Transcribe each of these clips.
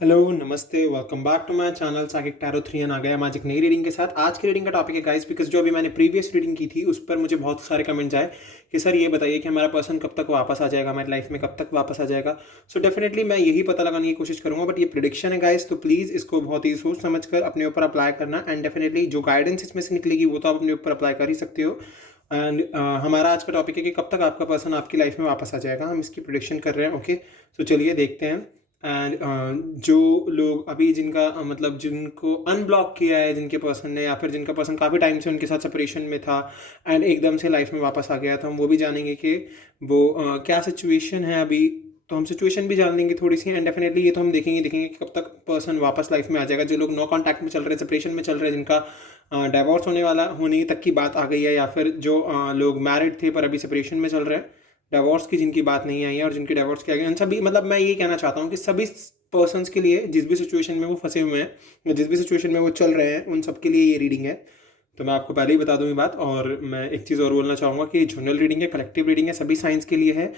Hello नमस्ते welcome back to my channel Sakik tarot 3 आ गया हम आज एक नई रीडिंग के साथ। आज की रीडिंग का टॉपिक है गाइस, बिकॉज जो अभी मैंने प्रीवियस रीडिंग की थी उस पर मुझे बहुत सारे कमेंट्स आए कि सर ये बताइए कि हमारा पर्सन कब तक वापस आ जाएगा, हमारी लाइफ में कब तक वापस आ जाएगा। सो डेफिनेटली मैं यही पता लगाने की कोशिश करूंगा, बट ये प्रिडिक्शन है गाइस, तो प्लीज़ इसको बहुत ही सोच समझ कर अपने ऊपर अप्लाई करना। एंड डेफिनेटली जो गाइडेंस इसमें से निकलेगी वो तो आप अपने ऊपर अप्लाई कर ही सकते हो। एंड हमारा आज का टॉपिक है कि कब तक आपका पर्सन आपकी लाइफ में वापस आ जाएगा, हम इसकी प्रिडिक्शन कर रहे हैं। ओके, तो चलिए देखते हैं। एंड जो लोग अभी जिनका मतलब जिनको अनब्लॉक किया है जिनके पर्सन ने, या फिर जिनका पर्सन काफ़ी टाइम से उनके साथ सेपरेशन में था एंड एकदम से लाइफ में वापस आ गया, तो हम वो भी जानेंगे कि वो क्या सिचुएशन है अभी। तो हम सिचुएशन भी जान लेंगे थोड़ी सी, एंड डेफिनेटली ये तो हम देखेंगे कि कब तक पर्सन वापस लाइफ में आ जाएगा। जो लोग नो कॉन्टैक्ट में चल रहे हैं, सेपरेशन में चल रहे हैं, जिनका डाइवोर्स होने तक की बात आ गई है, या फिर जो लोग मैरिड थे पर अभी सेपरेशन में चल रहे हैं, डिवोर्स की जिनकी बात नहीं आई है और जिनकी डिवोर्स की आ गई, उन सभी मतलब मैं ये कहना चाहता हूँ कि सभी पर्सन्स के लिए जिस भी सिचुएशन में वो फंसे हुए हैं या जिस भी सिचुएशन में वो चल रहे हैं, उन सब के लिए ये रीडिंग है। तो मैं आपको पहले ही बता दूँ ये बात। और मैं एक चीज़ और बोलना चाहूँगा कि जनरल रीडिंग है, कलेक्टिव रीडिंग है, सभी साइंस के लिए है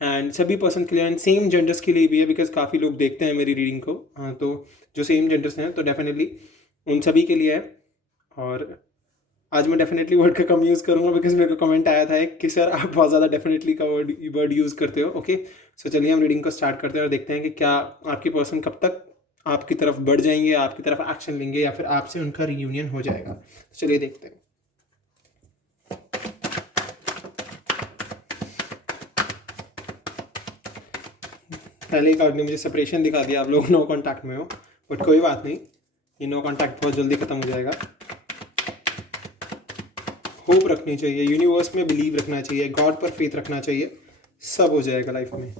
एंड सभी पर्सन के लिए एंड सेम जेंडर्स के लिए भी है, बिकॉज काफ़ी लोग देखते हैं मेरी रीडिंग को। तो जो सेम जेंडर्स हैं तो डेफिनेटली उन सभी के लिए है। और आज मैं डेफिनेटली वर्ड का कम यूज़ करूँगा, बिकॉज मेरे को कमेंट आया था एक कि सर आप बहुत ज़्यादा डेफिनेटली का वर्ड यूज़ करते हो। ओके, सो चलिए हम रीडिंग को स्टार्ट करते हैं और देखते हैं कि क्या आपकी पर्सन कब तक आपकी तरफ बढ़ जाएंगे, आपकी तरफ एक्शन लेंगे, या फिर आपसे उनका रियूनियन हो जाएगा। तो चलिए देखते हैं। पहले ही कार्ड ने मुझे सेपरेशन दिखा दिया, आप लोग नो कॉन्टैक्ट में हो, बट कोई बात नहीं, ये नो कॉन्टैक्ट बहुत जल्दी ख़त्म हो जाएगा। होप रखनी चाहिए, यूनिवर्स में बिलीव रखना चाहिए, गॉड पर फेथ रखना चाहिए, सब हो जाएगा लाइफ में।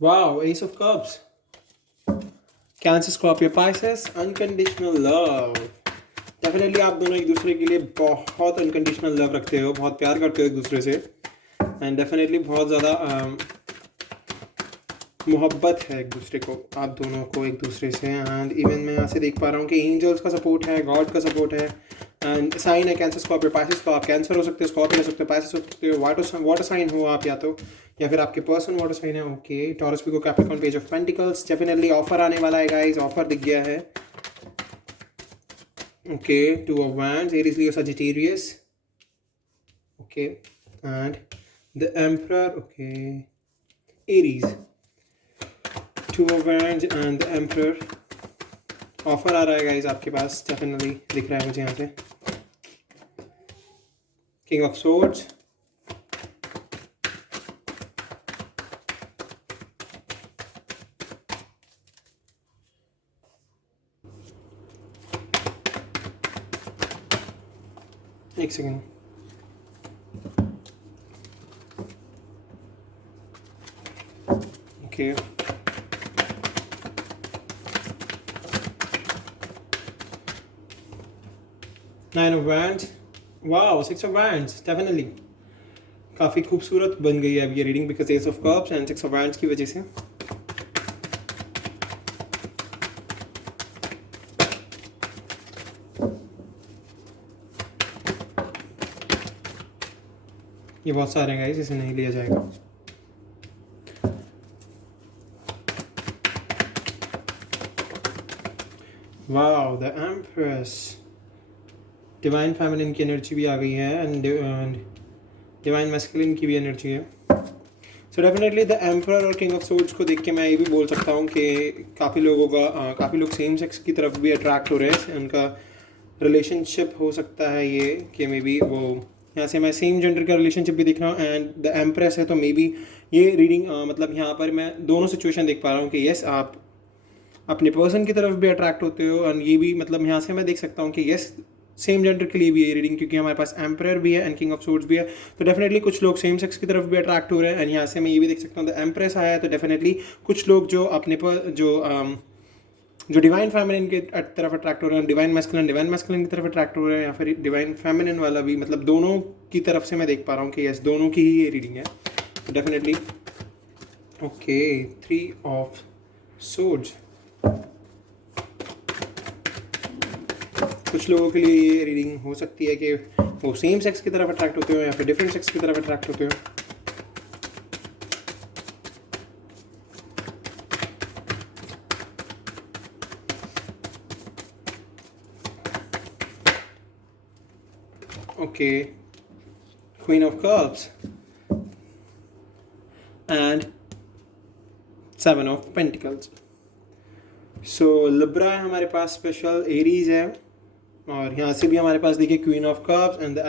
Wow, S of cups, cancer, Scorpio, Pisces, unconditional love. Definitely आप दोनों एक दूसरे के लिए बहुत अनकंडीशनल लव रखते हो, बहुत प्यार करते हो एक दूसरे से, एंड डेफिनेटली बहुत ज़्यादा मोहब्बत है एक दूसरे को, आप दोनों को एक दूसरे से। एंड इवन मैं यहाँ से देख पा रहा हूँ कि एंजल्स का सपोर्ट है, गॉड का सपोर्ट है, एंड साइन है कैंसर, स्कॉर्पियो, पाइसेस। तो आप कैंसर हो सकते हो, स्कॉर्पियो हो सकते हो, पाइसेस हो सकते हो, वाटर साइन हो आप, या फिर आपके पर्सन वाटर साइन है। Okay, Taurus, Pisces, Capricorn, page of pentacles. Definitely offer आने वाला है गाइस, ऑफर दिख गया है। Okay, two of wands, Aries, Leo, Sagittarius. Okay, and the emperor. Okay, Aries, two of wands and the emperor. Offer आ रहा है guys आपके पास, डेफिनेटली दिख रहा है मुझे यहाँ से। किंग ऑफ सोर्ड्स, एक second. Okay, nine of wands, wow, six of wands. Definitely काफ़ी खूबसूरत बन गई है अब ये reading, because S of cups and six of wands की वजह से। ये बहुत सारे हैं गाइस, इसे नहीं लिया जाएगा। Wow, the empress, divine feminine की एनर्जी भी आ गई है एंड डिवाइन मैस्कुलिन की भी एनर्जी है। सो डेफिनेटली द एम्परर और किंग ऑफ सोर्ड्स को देख के मैं ये भी बोल सकता हूँ कि काफ़ी लोग सेम सेक्स की तरफ भी अट्रैक्ट हो रहे हैं, उनका रिलेशनशिप हो सकता है ये कि मे बी वो, यहाँ से मैं सेम जेंडर का रिलेशनशिप भी दिख रहा हूँ एंड द एम्प्रेस है, तो मे बी ये रीडिंग मतलब यहाँ पर मैं दोनों सिचुएशन देख पा रहा हूँ कि येस आप अपने पर्सन की तरफ भी अट्रैक्ट होते हो, और ये भी मतलब यहाँ से मैं देख सकता हूँ कि येस सेम जेंडर के लिए भी ये रीडिंग, क्योंकि हमारे पास एम्परर भी है एंड किंग ऑफ सोर्ड्स भी है, तो डेफिनेटली कुछ लोग सेम सेक्स की तरफ भी अट्रैक्ट हो रहे हैं। एंड यहाँ से मैं ये भी देख सकता हूँ द एम्प्रेस आया है, तो डेफिनेटली कुछ लोग जो अपने पर जो डिवाइन फेमिनिन की तरफ अट्रैक्ट हो रहे हैं, डिवाइन मैस्कुलिन की तरफ अट्रैक्ट हो रहे हैं, या फिर डिवाइन फेमिनिन वाला भी, मतलब दोनों की तरफ से मैं देख पा रहा हूँ कि यस दोनों की ही ये रीडिंग है, तो definitely. Okay, three of swords, कुछ लोगों के लिए ये रीडिंग हो सकती है कि वो सेम सेक्स की तरफ अट्रैक्ट होते हो या फिर डिफरेंट सेक्स की तरफ अट्रैक्ट होते हो। Okay, queen of cups and 7 of pentacles. So Libra है हमारे पास, स्पेशल एरीज है, और यहाँ से भी हमारे पास देखिए queen of cups and the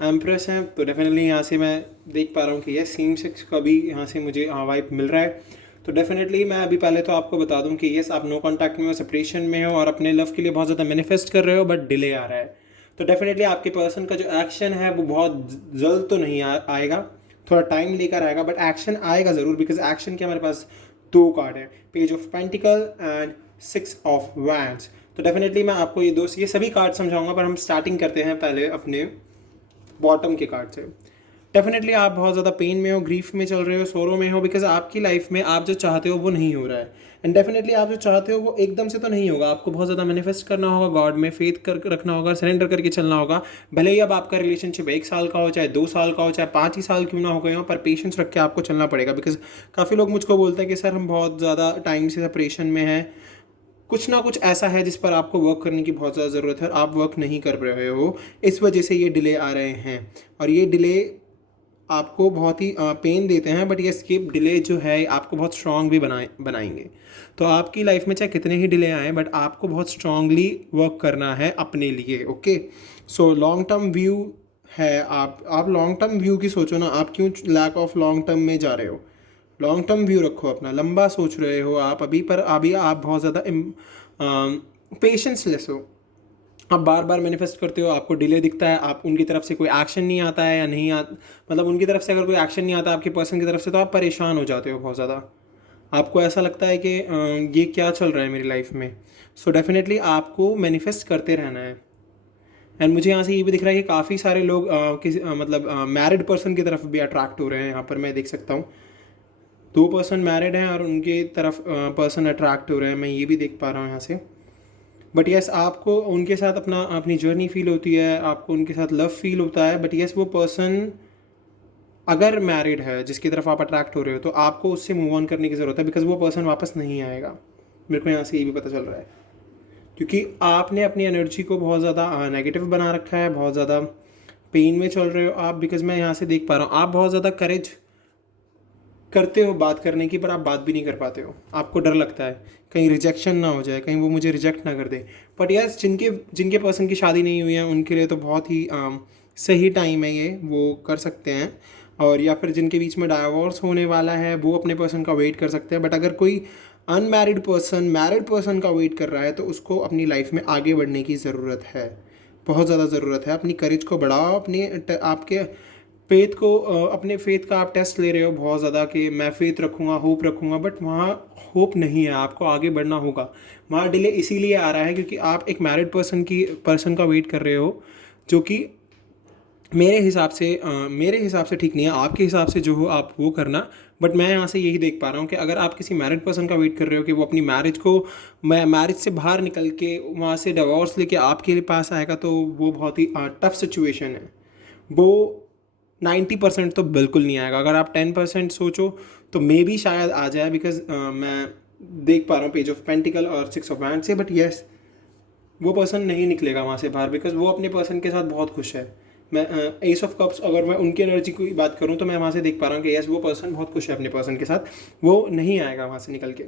empress है। तो डेफिनेटली यहाँ से मैं देख पा रहा हूँ कि ये सेम सेक्स का भी यहाँ से मुझे वाइब मिल रहा है। तो डेफिनेटली मैं अभी पहले तो आपको बता दूँ कि यस, आप नो कॉन्टैक्ट में हो, सेपरेशन में हो और अपने लव के लिए बहुत ज़्यादा मैनिफेस्ट कर रहे हो, बट डिले आ रहा है। तो डेफिनेटली आपके पर्सन का जो एक्शन है वो बहुत जल्द तो नहीं आएगा, थोड़ा टाइम लेकर आएगा, बट एक्शन आएगा ज़रूर, बिकॉज एक्शन के हमारे पास 2 कार्ड है, page of pentacle and 6 of wands. तो डेफिनेटली मैं आपको ये सभी कार्ड समझाऊंगा, पर हम स्टार्टिंग करते हैं पहले अपने बॉटम के कार्ड से। डेफिनेटली आप बहुत ज़्यादा पेन में हो, ग्रीफ में चल रहे हो, सोरो में हो, बिकॉज आपकी लाइफ में आप जो चाहते हो वो नहीं हो रहा है। एंड डेफिनेटली आप जो चाहते हो वो एकदम से तो नहीं होगा, आपको बहुत ज़्यादा मैनिफेस्ट करना होगा, गॉड में फेथ कर रखना होगा, सरेंडर करके चलना होगा। भले ही अब आपका रिलेशनशिप 1 साल का हो, चाहे 2 साल का हो, चाहे 5 ही साल क्यों ना हो गए हो, पर पेशेंस रख के आपको चलना पड़ेगा। बिकॉज काफ़ी लोग मुझको बोलते हैं कि सर हम बहुत ज़्यादा टाइम से सेपरेशन में हैं, कुछ ना कुछ ऐसा है जिस पर आपको वर्क करने की बहुत ज़्यादा ज़रूरत है, आप वर्क नहीं कर रहे हो, इस वजह से ये डिले आ रहे हैं। और ये डिले आपको बहुत ही पेन देते हैं, बट ये स्किप डिले जो है आपको बहुत स्ट्रांग भी बनाएंगे। तो आपकी लाइफ में चाहे कितने ही डिले आए, बट आपको बहुत स्ट्रांगली वर्क करना है अपने लिए। Okay, so long term view है, आप लॉन्ग टर्म व्यू की सोचो ना, आप क्यों लैक ऑफ लॉन्ग टर्म में जा रहे हो? लॉन्ग टर्म व्यू रखो अपना, लंबा सोच रहे हो आप अभी, पर अभी आप बहुत ज़्यादा पेशेंस लेस हो, आप बार बार मैनिफेस्ट करते हो, आपको डिले दिखता है, आप उनकी तरफ से कोई एक्शन नहीं आता है या नहीं मतलब उनकी तरफ से अगर कोई एक्शन नहीं आता आपके पर्सन की तरफ से, तो आप परेशान हो जाते हो बहुत ज़्यादा। आपको ऐसा लगता है कि ये क्या चल रहा है मेरी लाइफ में। सो डेफिनेटली आपको मैनिफेस्ट करते रहना है। एंड मुझे यहाँ से ये भी दिख रहा है कि काफ़ी सारे लोग मतलब मैरिड पर्सन की तरफ भी अट्रैक्ट हो रहे हैं। यहाँ पर मैं देख सकता हूँ 2 पर्सन मैरिड हैं और उनके तरफ पर्सन अट्रैक्ट हो रहे हैं, मैं ये भी देख पा रहा हूँ यहाँ से। बट यस, आपको उनके साथ अपनी जर्नी फील होती है, आपको उनके साथ लव फील होता है, बट यस वो पर्सन अगर मैरिड है जिसकी तरफ आप अट्रैक्ट हो रहे हो, तो आपको उससे मूव ऑन करने की ज़रूरत है, बिकॉज वो पर्सन वापस नहीं आएगा। मेरे को यहाँ से ये भी पता चल रहा है, क्योंकि आपने अपनी एनर्जी को बहुत ज़्यादा नेगेटिव बना रखा है, बहुत ज़्यादा पेन में चल रहे हो आप। बिकॉज मैं यहाँ से देख पा रहा हूँ आप बहुत ज़्यादा करेज करते हो बात करने की, पर आप बात भी नहीं कर पाते हो, आपको डर लगता है कहीं रिजेक्शन ना हो जाए, कहीं वो मुझे रिजेक्ट ना कर दे। बट यस, जिनके पर्सन की शादी नहीं हुई है उनके लिए तो बहुत ही सही टाइम है ये, वो कर सकते हैं। और या फिर जिनके बीच में डाइवोर्स होने वाला है वो अपने पर्सन का वेट कर सकते हैं। बट अगर कोई अनमैरिड पर्सन मैरिड पर्सन का वेट कर रहा है, तो उसको अपनी लाइफ में आगे बढ़ने की ज़रूरत है, बहुत ज़्यादा ज़रूरत है। अपनी करेज को बढ़ाओ, आपके फेथ को अपने फेथ का आप टेस्ट ले रहे हो बहुत ज़्यादा कि मैं फेथ रखूँगा, होप रखूँगा, बट वहाँ होप नहीं है, आपको आगे बढ़ना होगा। वहाँ डिले इसीलिए आ रहा है क्योंकि आप एक मैरिड पर्सन का वेट कर रहे हो, जो कि मेरे हिसाब से ठीक नहीं है। आपके हिसाब से जो हो आप वो करना, बट मैं यहाँ से यही देख पा रहा हूँ कि अगर आप किसी मैरिड पर्सन का वेट कर रहे हो कि वो अपनी मैरिज से बाहर निकल के वहाँ से डिवोर्स लेके आपके पास आएगा, तो वो बहुत ही टफ सिचुएशन है। वो 90% तो बिल्कुल नहीं आएगा। अगर आप 10% सोचो तो मे बी शायद आ जाए, बिकॉज मैं देख पा रहा हूँ पेज ऑफ पेंटिकल और 6 ऑफ वैंड से। बट येस, वो पर्सन नहीं निकलेगा वहाँ से बाहर, बिकॉज वो अपने पर्सन के साथ बहुत खुश है। मैं एस ऑफ कप्स, अगर मैं उनकी एनर्जी की बात करूँ तो मैं वहाँ से देख पा रहा हूँ कि यस वो पर्सन बहुत खुश है अपने पर्सन के साथ, वो नहीं आएगा वहाँ से निकल के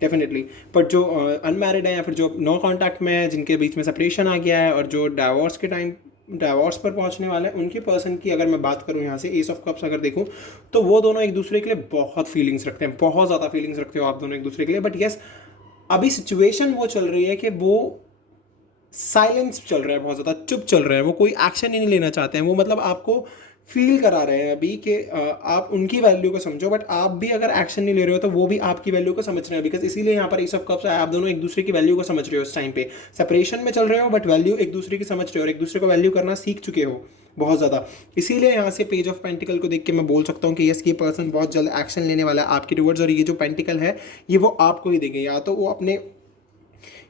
डेफिनेटली। बट जो अनमैरिड है या फिर जो नो कॉन्टैक्ट में है, जिनके बीच में सेपरेशन आ गया है और जो डाइवोर्स पर पहुंचने वाले हैं, उनके पर्सन की अगर मैं बात करूं यहाँ से एस ऑफ कप्स अगर देखूं, तो वो दोनों एक दूसरे के लिए बहुत फीलिंग्स रखते हैं, बहुत ज़्यादा फीलिंग्स रखते हो आप दोनों एक दूसरे के लिए। बट यस, अभी सिचुएशन वो चल रही है कि वो साइलेंस चल रहा है, बहुत ज़्यादा चुप चल रहे हैं, वो कोई एक्शन ही नहीं लेना चाहते हैं। वो मतलब आपको फील करा रहे हैं अभी कि आप उनकी वैल्यू को समझो, बट आप भी अगर एक्शन नहीं ले रहे हो तो वो भी आपकी वैल्यू को समझ रहे हैं। बिकॉज इसीलिए यहाँ पर एस ऑफ कप्स है, आप दोनों एक दूसरे की वैल्यू को समझ रहे हो। उस टाइम पे सेपरेशन में चल रहे हो बट वैल्यू एक दूसरे की समझ रहे हो और एक दूसरे को वैल्यू करना सीख चुके हो बहुत ज़्यादा। इसीलिए यहाँ से पेज ऑफ पेंटिकल को देख के मैं बोल सकता हूँ कि यस, ये पर्सन बहुत जल्द एक्शन लेने वाला है आपके टुवर्ड्स, और ये जो पेंटिकल है ये वो आपको ही देंगे। या तो वो अपने,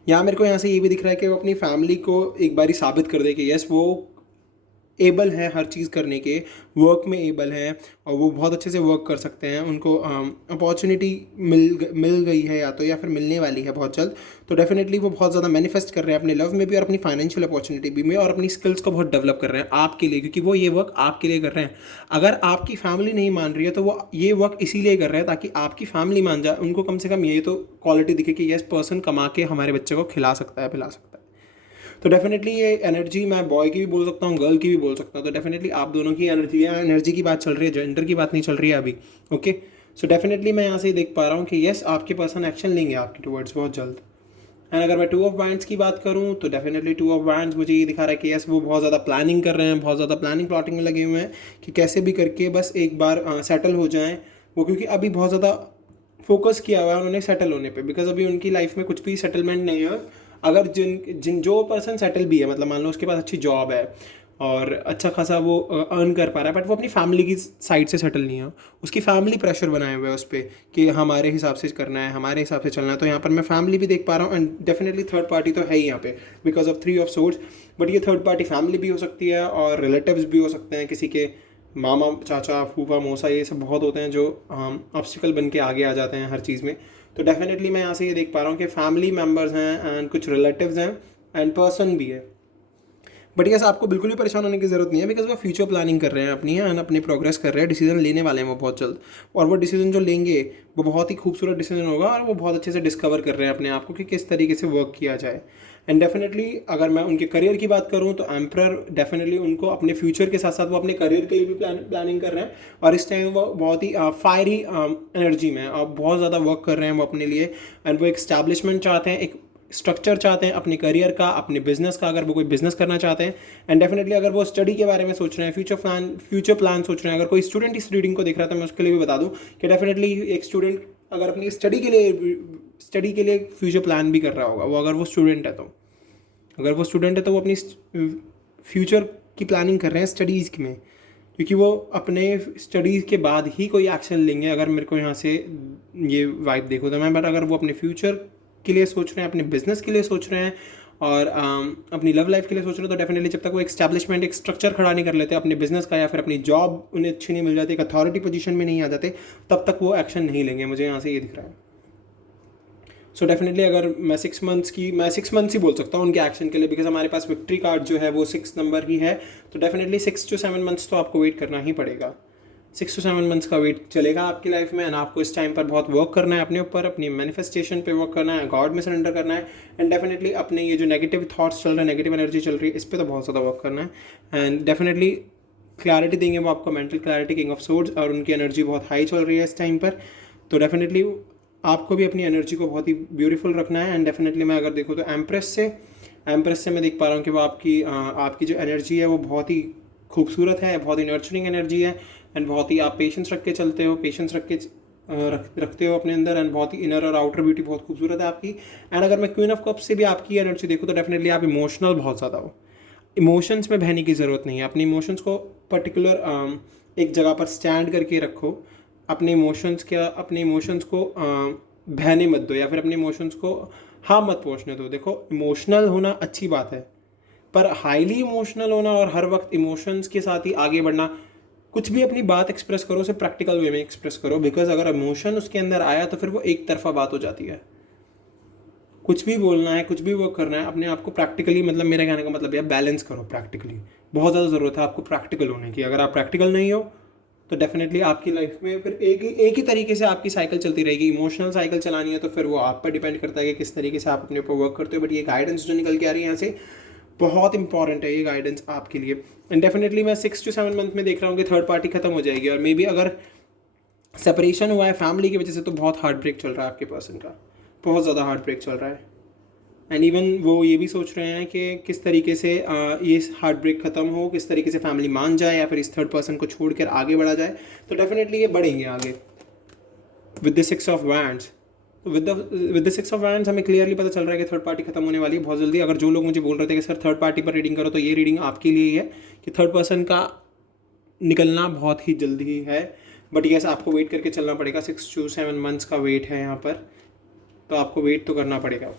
यहाँ मेरे को यहाँ से ये भी दिख रहा है कि वो अपनी फैमिली को एक बारी साबित कर दे कि यस वो एबल है हर चीज़ करने के, वर्क में एबल है और वो बहुत अच्छे से वर्क कर सकते हैं। उनको अपॉर्चुनिटी मिल गई है या तो, या फिर मिलने वाली है बहुत जल्द। तो डेफिनेटली वो बहुत ज़्यादा मैनिफेस्ट कर रहे हैं अपने लव में भी और अपनी फाइनेंशियल अपॉर्चुनिटी भी में, और अपनी स्किल्स को बहुत डेवलप कर रहे हैं आपके लिए, क्योंकि वो ये वर्क आपके लिए कर रहे हैं। अगर आपकी फैमिली नहीं मान रही है तो वो ये वर्क इसीलिए कर रहे हैं ताकि आपकी फैमिली मान जाए, उनको कम से कम ये तो क्वालिटी दिखे कि यस पर्सन कमा के हमारे बच्चे को खिला सकता है, पिला सकता है। तो डेफिनेटली ये एनर्जी मैं बॉय की भी बोल सकता हूँ, गर्ल की भी बोल सकता हूँ। तो डेफिनेटली आप दोनों की एनर्जी है, एनर्जी की बात चल रही है, जेंडर की बात नहीं चल रही है अभी। ओके, सो डेफिनेटली मैं यहाँ से देख पा रहा हूँ कि यस आपके पर्सन एक्शन लेंगे आपके टुवर्ड्स बहुत जल्द। एंड अगर मैं 2 ऑफ वांड्स की बात करूँ तो डेफिनेटली 2 ऑफ वांड्स मुझे ये दिखा रहा है कि यस वो बहुत ज़्यादा प्लानिंग कर रहे हैं, बहुत ज़्यादा प्लानिंग प्लॉटिंग में लगे हुए हैं कि कैसे भी करके बस एक बार सेटल हो जाएं वो, क्योंकि अभी बहुत ज़्यादा फोकस किया हुआ है उन्होंने सेटल होने पे। बिकॉज अभी उनकी लाइफ में कुछ भी सेटलमेंट नहीं है। अगर जिन जिन जो पर्सन सेटल भी है, मतलब मान लो उसके पास अच्छी जॉब है और अच्छा खासा वो अर्न कर पा रहा है, बट वो अपनी फैमिली की साइड से सेटल नहीं है, उसकी फैमिली प्रेशर बनाए हुए है उस पर कि हमारे हिसाब से करना है, हमारे हिसाब से चलना है। तो यहाँ पर मैं फैमिली भी देख पा रहा हूँ एंड डेफिनेटली थर्ड पार्टी तो है ही यहाँ पे because of 3 of swords. But ये थर्ड पार्टी फैमिली भी हो सकती है और रिलेटिव्स भी हो सकते हैं, किसी के मामा चाचा फूफा मौसा, ये सब बहुत होते हैं जो ऑब्स्टिकल बन के आगे आ जाते हैं हर चीज़ में। तो डेफिनेटली मैं यहाँ से ये देख पा रहा हूँ कि फैमिली मेम्बर्स हैं एंड कुछ रिलेटिव्स हैं एंड पर्सन भी है। बट यस आपको बिल्कुल भी परेशान होने की ज़रूरत नहीं है बिकॉज वो फ्यूचर प्लानिंग कर रहे हैं अपनी एंड अपनी प्रोग्रेस कर रहे हैं, डिसीजन लेने वाले हैं वो बहुत जल्द। और वो डिसीजन जो लेंगे वो बहुत ही खूबसूरत डिसीजन होगा और वो बहुत अच्छे से डिस्कवर कर रहे हैं अपने आप को कि किस तरीके से वर्क किया जाए। एंड डेफिनेटली अगर मैं उनके करियर की बात करूँ तो एम्परर डेफिनेटली उनको अपने फ्यूचर के साथ साथ वो अपने करियर के लिए भी प्लानिंग कर रहे हैं। और इस टाइम वो बहुत ही फायरी एनर्जी में और बहुत ज़्यादा वर्क कर रहे हैं वो अपने लिए। एंड वो एक स्टैब्लिशमेंट चाहते हैं, एक स्ट्रक्चर चाहते हैं अपने करियर का, अपने बिजनेस का, अगर वो कोई बिजनेस करना चाहते हैं। एंड डेफिनेटली अगर वो स्टडी के बारे में सोच रहे हैं, फ्यूचर प्लान सोच रहे हैं, अगर कोई स्टूडेंट इस रीडिंग को देख रहा है तो मैं उसके लिए भी बता दूं कि डेफिनेटली एक स्टूडेंट अगर अपनी स्टडी के लिए फ्यूचर प्लान भी कर रहा होगा, वो अगर वो स्टूडेंट है तो, अगर वो स्टूडेंट है तो वो अपनी फ्यूचर की प्लानिंग कर रहे हैं स्टडीज़ में, क्योंकि वो अपने स्टडीज़ के बाद ही कोई एक्शन लेंगे। अगर मेरे को यहाँ से ये वाइब देखो तो मैं, बट अगर वो अपने फ्यूचर के लिए सोच रहे हैं, अपने बिजनेस के लिए सोच रहे हैं और अपनी लव लाइफ के लिए सोच रहे हैं, तो डेफिनेटली जब तक वो एक स्टैब्लिशमेंट, एक स्ट्रक्चर खड़ा नहीं कर लेते अपने बिजनेस का, या फिर अपनी जॉब उन्हें अच्छी नहीं मिल जाती, एक अथॉरिटी पोजीशन में नहीं आ जाते, तब तक वो एक्शन नहीं लेंगे। मुझे यहाँ से ये दिख रहा है। सो डेफिनेटली अगर मैं 6 मंथ्स ही बोल सकता हूँ उनके एक्शन के लिए, बिकॉज हमारे पास विक्ट्री कार्ड जो है वो 6 नंबर ही है। तो डेफिनेटली 6 to 7 मंथ्स तो आपको वेट करना ही पड़ेगा। 6 to 7 मंथ्स का वेट चलेगा आपकी लाइफ में एंड आपको इस टाइम पर बहुत वर्क करना है अपने ऊपर, अपनी मैनिफेस्टेशन पे वर्क करना है, गॉड में सरेंडर करना है। एंड डेफिनेटली अपने ये जो नेगेटिव थॉट्स चल रहे हैं, नेगेटिव एनर्जी चल रही है, इस पर तो बहुत ज़्यादा वर्क करना है। एंड डेफिनेटली क्लैरिटी देंगे वो आपको, mental clarity, king of swords, और उनकी एनर्जी बहुत हाई चल रही है इस टाइम पर। तो डेफिनेटली आपको भी अपनी एनर्जी को बहुत ही ब्यूटीफुल रखना है। एंड डेफिनेटली मैं अगर देखूँ तो एम्प्रेस से मैं देख पा रहा हूँ कि वो आपकी जो एनर्जी है वो बहुत ही खूबसूरत है, बहुत ही नर्चरिंग एनर्जी है एंड बहुत ही आप पेशेंस रख के चलते हो, पेशेंस रखते हो अपने अंदर एंड बहुत ही इनर और आउटर ब्यूटी बहुत खूबसूरत है आपकी। एंड अगर मैं क्वीन ऑफ कप्स से भी आपकी एनर्जी देखूँ तो डेफिनेटली आप इमोशनल बहुत ज़्यादा हो। इमोशंस में बहने की ज़रूरत नहीं है, अपने इमोशंस को पर्टिकुलर एक जगह पर स्टैंड करके रखो। अपने इमोशंस को बहने मत दो, या फिर अपने इमोशंस को हाँ मत पहुँचने दो। देखो इमोशनल होना अच्छी बात है, पर हाईली इमोशनल होना और हर वक्त इमोशंस के साथ ही आगे बढ़ना, कुछ भी अपनी बात एक्सप्रेस करो उसे प्रैक्टिकल वे में एक्सप्रेस करो, बिकॉज अगर इमोशन उसके अंदर आया तो फिर वो एक तरफा बात हो जाती है। कुछ भी बोलना है, कुछ भी वर्क करना है, अपने आप को प्रैक्टिकली, मतलब मेरे कहने का मतलब यह बैलेंस करो प्रैक्टिकली। बहुत ज़्यादा ज़रूरत है आपको प्रैक्टिकल होने की। अगर आप प्रैक्टिकल नहीं हो तो डेफिनेटली आपकी लाइफ में फिर एक ही तरीके से आपकी साइकिल चलती रहेगी। इमोशनल साइकिल चलानी है तो फिर वो आप पर डिपेंड करता है कि किस तरीके से आप अपने ऊपर वर्क करते हो। बट ये गाइडेंस जो निकल के आ रही है यहाँ से बहुत इंपॉर्टेंट है, ये गाइडेंस आपके लिए। एंड डेफिनेटली मैं 6 to 7 मंथ में देख रहा हूँ कि थर्ड पार्टी खत्म हो जाएगी, और मे बी अगर सेपरेशन हुआ है फैमिली की वजह से तो बहुत हार्ट ब्रेक चल रहा है आपके पर्सन का, बहुत ज़्यादा हार्ट ब्रेक चल रहा है। एंड इवन वो ये भी सोच रहे हैं कि किस तरीके से ये हार्ट ब्रेक ख़त्म हो, किस तरीके से फैमिली मान जाए या फिर इस थर्ड पर्सन को छोड़कर आगे बढ़ा जाए। तो डेफिनेटली ये बढ़ेंगे आगे with the six of wands. तो with the six of wands हमें क्लियरली पता चल रहा है कि थर्ड पार्टी खत्म होने वाली है बहुत जल्दी। अगर जो लोग मुझे बोल रहे थे कि सर थर्ड पार्टी पर रीडिंग करो, तो ये रीडिंग आपके लिए ही है कि थर्ड पर्सन का निकलना बहुत ही जल्दी ही है। बट यस, आपको वेट करके चलना पड़ेगा। 6 to 7 मंथ्स का वेट है यहाँ पर, तो आपको वेट तो करना पड़ेगा।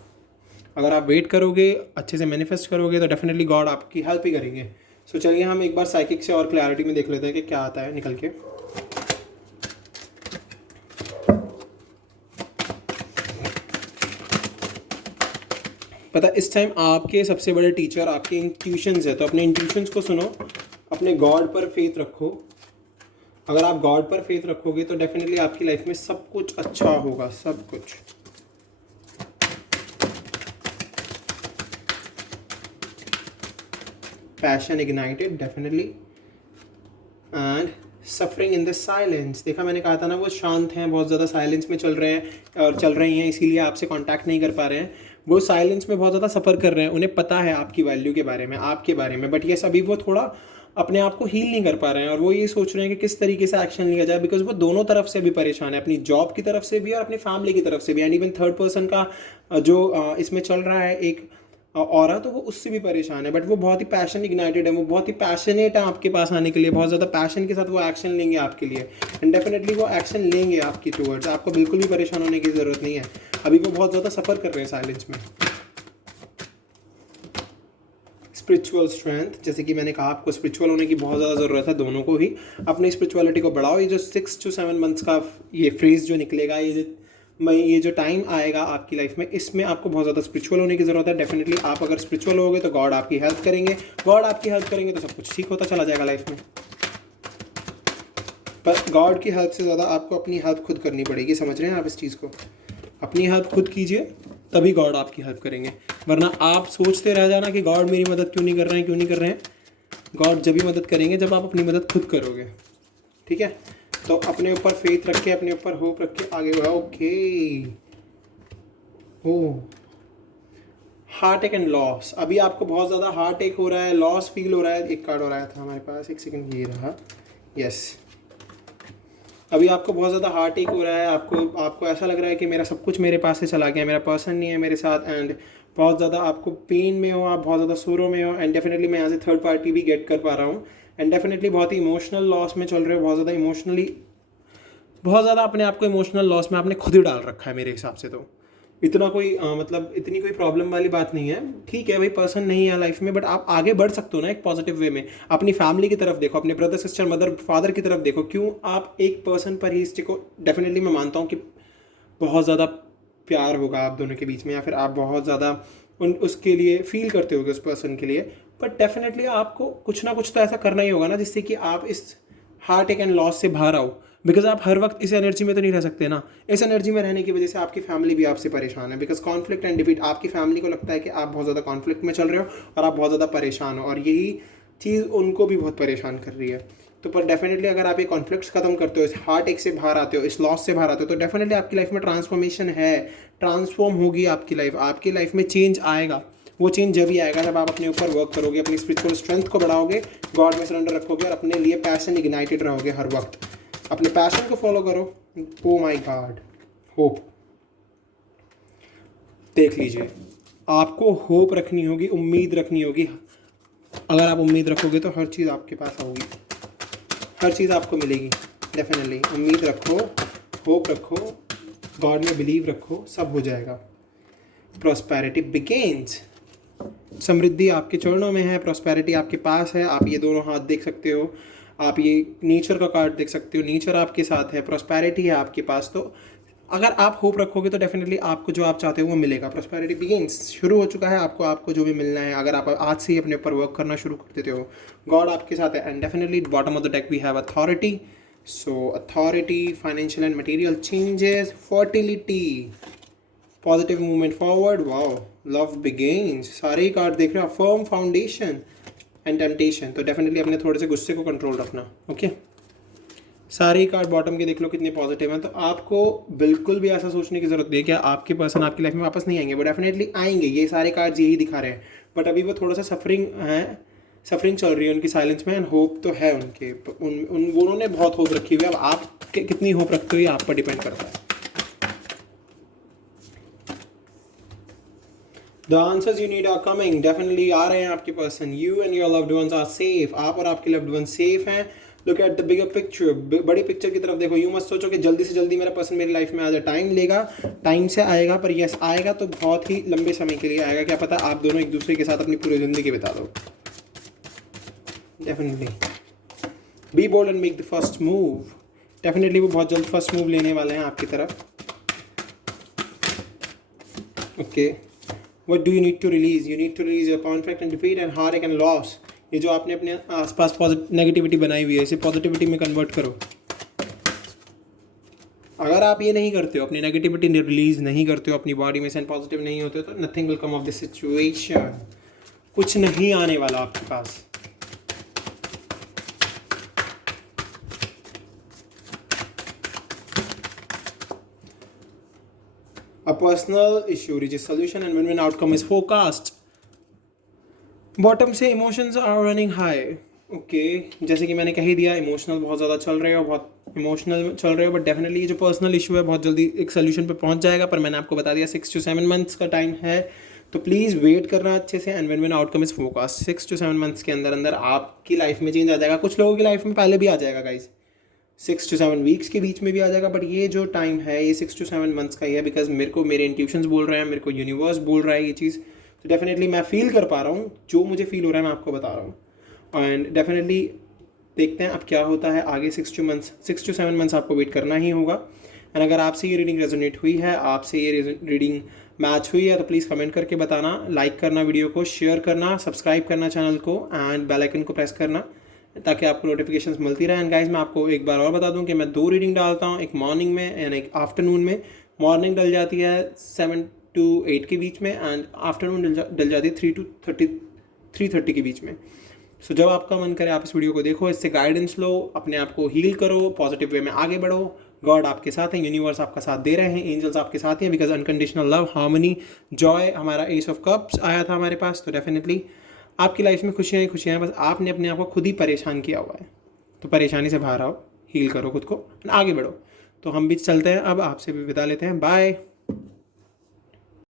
अगर आप वेट करोगे, अच्छे से मैनिफेस्ट करोगे, तो डेफिनेटली गॉड आपकी हेल्प ही करेंगे। सो चलिए हम एक बार साइकिक से और क्लैरिटी में देख लेते हैं कि क्या आता है निकल के। पता इस टाइम आपके सबसे बड़े टीचर आपके इंट्यूशंस है, तो अपने इंट्यूशंस को सुनो, अपने गॉड पर फेथ रखो। अगर आप गॉड पर फेथ रखोगे तो डेफिनेटली आपकी लाइफ में सब कुछ अच्छा होगा, सब कुछ। Passion ignited definitely, and suffering in the silence. देखा, मैंने कहा था ना, वो शांत हैं, बहुत ज़्यादा साइलेंस में चल रहे हैं और चल रही हैं, इसीलिए आपसे कांटेक्ट नहीं कर पा रहे हैं। वो साइलेंस में बहुत ज़्यादा सफ़र कर रहे हैं, उन्हें पता है आपकी वैल्यू के बारे में, आपके बारे में, बट यस अभी वो थोड़ा अपने आप को हील नहीं कर पा रहे हैं और वो ये सोच रहे हैं कि किस तरीके से एक्शन लिया जाए, बिकॉज वो दोनों तरफ से भी परेशान है, अपनी जॉब की तरफ से भी और अपनी फैमिली की तरफ से भी। एंड इवन थर्ड पर्सन का जो इसमें चल रहा है एक औरा, तो वो उससे भी परेशान है, बट वो बहुत ही पैशन इग्नाइटेड है, वो बहुत ही पैशनेट है आपके पास आने के लिए, बहुत ज़्यादा पैशन के साथ वो एक्शन लेंगे आपके लिए। एंड डेफिनेटली वो एक्शन लेंगे आपकी टूवर्ड्स। आपको बिल्कुल भी परेशान होने की ज़रूरत नहीं है, अभी वो बहुत ज़्यादा सफ़र कर रहे हैं साइलेंस में। स्पिरिचुअल स्ट्रेंथ, जैसे कि मैंने कहा, आपको स्पिरिचुअल होने की बहुत ज़्यादा ज़रूरत है, दोनों को ही। अपनी स्पिरिचुअलिटी को बढ़ाओ। ये जो 6 to 7 मंथ्स का ये फ्रेज जो निकलेगा, ये जो टाइम आएगा आपकी लाइफ में, इसमें आपको बहुत ज़्यादा स्पिरिचुअल होने की ज़रूरत है। डेफिनेटली आप अगर स्पिरिचुअल होगे तो गॉड आपकी हेल्प करेंगे, गॉड आपकी हेल्प करेंगे तो सब कुछ ठीक होता चला जाएगा लाइफ में। पर गॉड की हेल्प से ज़्यादा आपको अपनी हेल्प खुद करनी पड़ेगी, समझ रहे हैं आप इस चीज़ को? अपनी हेल्प खुद कीजिए, तभी गॉड आपकी हेल्प करेंगे। वरना आप सोचते रह जाना कि गॉड मेरी मदद क्यों नहीं कर रहे हैं, क्यों नहीं कर रहे हैं। गॉड जब भी मदद करेंगे जब आप अपनी मदद खुद करोगे, ठीक है? तो अपने ऊपर फेथ रख के, अपने ऊपर होप रख के आगे बढ़ाओ। ओके, हो हार्ट अटैक एंड लॉस। अभी आपको बहुत ज़्यादा हार्ट अटैक हो रहा है, लॉस फील हो रहा है। एक कार्ड और आया था हमारे पास, एक सेकंड, ये रहा, यस। अभी आपको बहुत ज़्यादा हार्ट अटैक हो रहा है, आपको ऐसा लग रहा है कि मेरा सब कुछ मेरे पास से चला गया, मेरा पर्सन नहीं है मेरे साथ, एंड बहुत ज़्यादा आपको पेन में हो, आप बहुत ज़्यादा सोरो में हो। एंड डेफिनेटली मैं यहाँ से थर्ड पार्टी भी गेट कर पा रहा हूँ। एंड डेफिनेटली बहुत ही इमोशनल लॉस में चल रहे हो, बहुत ज़्यादा इमोशनली, बहुत ज़्यादा अपने आप को इमोशनल लॉस में आपने खुद ही डाल रखा है मेरे हिसाब से। तो इतना कोई मतलब इतनी कोई प्रॉब्लम वाली बात नहीं है, ठीक है भाई, पर्सन नहीं है लाइफ में, बट आप आगे बढ़ सकते हो ना एक पॉजिटिव वे में। अपनी फैमिली की तरफ देखो, अपने ब्रदर सिस्टर मदर फादर की तरफ देखो। क्यों आप एक पर्सन पर ही स्टिक हो? डेफिनेटली मैं मानता हूँ कि बहुत ज़्यादा प्यार होगा आप दोनों के बीच में, या फिर आप बहुत ज़्यादा उसके लिए फील करते होगे उस पर्सन के लिए, बट डेफिनेटली आपको कुछ ना कुछ तो ऐसा करना ही होगा ना जिससे कि आप इस हार्ट अटैक एंड लॉस से बाहर आओ। बिकॉज आप हर वक्त इस एनर्जी में तो नहीं रह सकते ना। इस एनर्जी में रहने की वजह से आपकी फैमिली भी आपसे परेशान है, बिकॉज कॉन्फ्लिक्ट एंड डिफीट, आपकी फैमिली को लगता है कि आप बहुत ज़्यादा कॉन्फ्लिक्ट में चल रहे हो और आप बहुत ज़्यादा परेशान हो, और यही चीज़ उनको भी बहुत परेशान कर रही है। तो पर डेफिनेटली अगर आप ये कॉन्फ्लिक्ट्स खत्म करते हो, इस हार्ट एक से बाहर आते हो, इस लॉस से बाहर आते हो, तो डेफिनेटली आपकी लाइफ में ट्रांसफॉर्मेशन है, ट्रांसफॉर्म होगी आपकी लाइफ में चेंज आएगा। वो चेंज जब ही आएगा जब आप अपने ऊपर वर्क करोगे, अपनी स्पिरिचुअल स्ट्रेंथ को बढ़ाओगे, गॉड में सरेंडर रखोगे और अपने लिए पैशन इग्नाइटेड रहोगे हर वक्त। अपने पैशन को फॉलो करो। Oh my God, hope. देख लीजिए, आपको होप रखनी होगी, उम्मीद रखनी होगी। अगर आप उम्मीद रखोगे तो हर चीज़ आपके पास आएगी, हर चीज़ आपको मिलेगी। डेफिनेटली उम्मीद रखो, होप रखो, गॉड में बिलीव रखो, सब हो जाएगा। Prosperity begins. समृद्धि आपके चरणों में है, प्रॉस्पेरिटी आपके पास है। आप ये दोनों हाथ देख सकते हो, आप ये नेचर का कार्ड देख सकते हो, नेचर आपके साथ है, प्रॉस्पेरिटी है आपके पास। तो अगर आप होप रखोगे तो डेफिनेटली आपको जो आप चाहते हो वो मिलेगा। प्रॉस्पेरिटी बिगिंस, शुरू हो चुका है, आपको जो भी मिलना है, अगर आप आज से ही अपने ऊपर वर्क करना शुरू कर देते हो, गॉड आपके साथ है। And definitely bottom of the deck we have authority. So authority, financial and material changes, fertility, positive movement forward, wow, love begins, सारे ही कार्ड देख रहे हो। Firm foundation and temptation. तो डेफिनेटली अपने थोड़े से गुस्से को कंट्रोल रखना, ओके। सारे ही कार्ड बॉटम के देख लो कितने पॉजिटिव हैं। तो आपको बिल्कुल भी ऐसा सोचने की ज़रूरत नहीं है कि आपके पर्सन आपकी लाइफ में वापस नहीं आएंगे। वो डेफिनेटली आएंगे, ये सारे कार्ड्स यही दिखा रहे हैं। बट अभी वो थोड़ा सा सफरिंग चल रही है उनकी साइलेंस में। एंड होप तो है उनके उन्होंने बहुत होप रखी हुई है। अब आप कितनी होप रखते हो ये आप पर डिपेंड करता है। The answers you need are coming, definitely आ रहे हैं आपके person. You and your loved ones are safe, आप और आपके लव्ड वन सेफ हैं। Look at the bigger picture, बड़ी पिक्चर की तरफ देखो। यूँ मत सोचो कि जल्दी से जल्दी मेरा पर्सन मेरी लाइफ में आ जाए। टाइम लेगा, टाइम से आएगा, पर यस आएगा तो बहुत ही लंबे समय के लिए आएगा। क्या पता आप दोनों एक दूसरे के साथ अपनी पूरी ज़िंदगी बिता दो। Definitely be bold and make the first move. Definitely वो बहुत जल्द फर्स्ट मूव लेने वाले हैं आपकी तरफ। Okay, what do you need to release? You need to release your conflict and defeat and heart and loss. ये जो आपने अपने आसपास नेगेटिविटी बनाई हुई है, इसे पॉजिटिविटी में कन्वर्ट करो। अगर आप ये नहीं करते हो, अपनी नेगेटिविटी रिलीज नहीं करते हो अपनी बॉडी में से, पॉजिटिव नहीं होते हो, तो nothing will come of this situation. कुछ नहीं आने वाला आपके पास। A personal issue reaches solution and win-win outcome is forecast. Bottom से emotions are running high. Okay, जैसे कि मैंने कह ही दिया, इमोशनल बहुत ज़्यादा चल रहे हो, बहुत इमोशनल चल रहे हो। बट डेफिनेटली ये जो पर्सनल इशू है बहुत जल्दी एक सोल्यूशन पे पहुंच जाएगा। पर मैंने आपको बता दिया 6 to 7 मंथ्स का टाइम है, तो प्लीज़ वेट करना अच्छे से। And win outcome is focus. 6 to 7 months के अंदर अंदर आपकी लाइफ में चेंज आ जाएगा। कुछ लोगों की लाइफ में पहले भी आ जाएगा गाइज, 6 to 7 वीक्स के बीच में भी आ जाएगा। बट ये जो टाइम है ये 6 to 7 मंथ्स का ही है, बिकॉज मेरे को मेरे इंट्यूशंस बोल रहे हैं, मेरे को यूनिवर्स बोल रहा है ये चीज़। तो डेफिनेटली मैं फील कर पा रहा हूँ, जो मुझे फील हो रहा है मैं आपको बता रहा हूँ। एंड डेफिनेटली देखते हैं अब क्या होता है आगे। 6 to 7 मंथ्स आपको वेट करना ही होगा। एंड अगर आपसे ये रीडिंग रेजोनेट हुई है, आपसे ये रीडिंग मैच हुई है, तो प्लीज़ कमेंट करके बताना, लाइक करना, वीडियो को शेयर करना, सब्सक्राइब करना चैनल को, एंड बेल आइकन को प्रेस करना ताकि आपको नोटिफिकेशंस मिलती रहे। एंड गाइज मैं आपको एक बार और बता दूं कि मैं 2 रीडिंग डालता हूं, एक मॉर्निंग में एंड एक आफ्टरनून में। मॉर्निंग डल जाती है 7 to 8 के बीच में, एंड आफ्टरनून डल जाती है 3:30 के बीच में। सो जब आपका मन करे आप इस वीडियो को देखो, इससे गाइडेंस लो, अपने आप को हील करो, पॉजिटिव वे में आगे बढ़ो। गॉड आपके साथ है, यूनिवर्स आपका साथ दे रहे हैं, एंजल्स आपके साथ हैं, because unconditional love, harmony, Joy, हमारा एस ऑफ कप्स आया था हमारे पास। तो डेफिनेटली आपकी लाइफ में खुशियाँ ही खुशियाँ हैं, बस आपने अपने आप को खुद ही परेशान किया हुआ है। तो परेशानी से बाहर आओ, हील करो खुद को, आगे बढ़ो। तो हम भी चलते हैं, अब आपसे भी विदा लेते हैं। बाय।